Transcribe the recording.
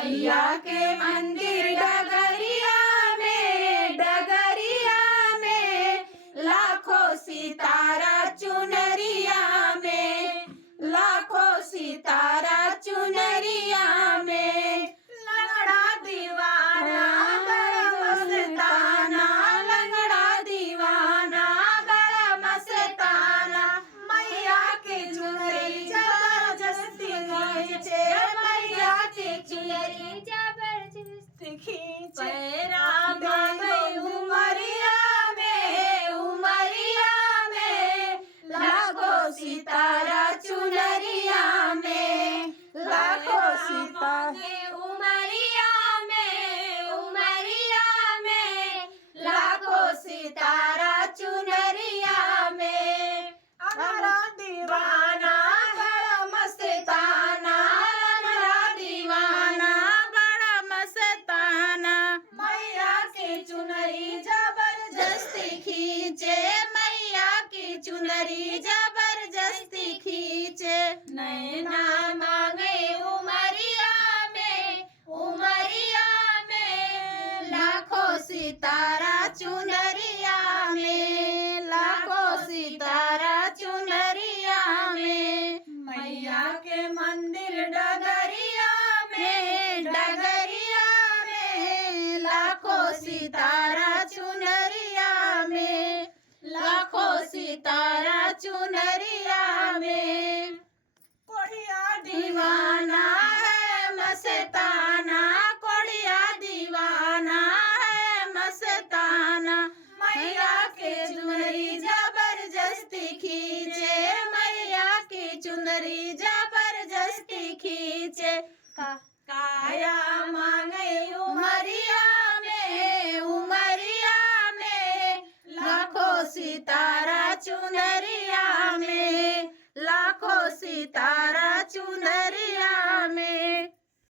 मैया के मंदिर डगरिया में लाखों सितारा चुनरिया में, लाखों सितारा चुनरिया में। लंगड़ा दीवाना बड़ा मस्ताना, लंगड़ा दीवाना बड़ा मस्ताना, मैया के चुनरी जबरदस्ती खींचे, मैया के चुनरी जबरदस्ती खींचे। लाखों सितारा चुनरिया में, लाखों सितारा उमरिया में, लाखों सितारा चुनरिया में। लंगड़ा दीवाना बड़ा मस्ताना, लंगड़ा दीवाना बड़ा मस्ताना, मैया की चुनरी जबरदस्ती खींचे, मैया की चुनरी जबरदस्ती खींचे। नैना मांगे उमरिया में, लाखों सितारा चुनरिया में, लाखों सितारा चुनरिया में। मैया के मंदिर डगरिया में, लाखों सितारा चुनरिया में, लाखों सितारा चुनरिया में। कोड़िया दीवाना है मस्ताना, कोड़िया दीवाना है मस्ताना, मैया के चुनरी जबरदस्ती खींचे, मैया की चुनरी जबरदस्ती खींचे। काया मांगे उमरिया में, लाखों सितारा चुनरिया में, लाखों सितारा चुनरिया में।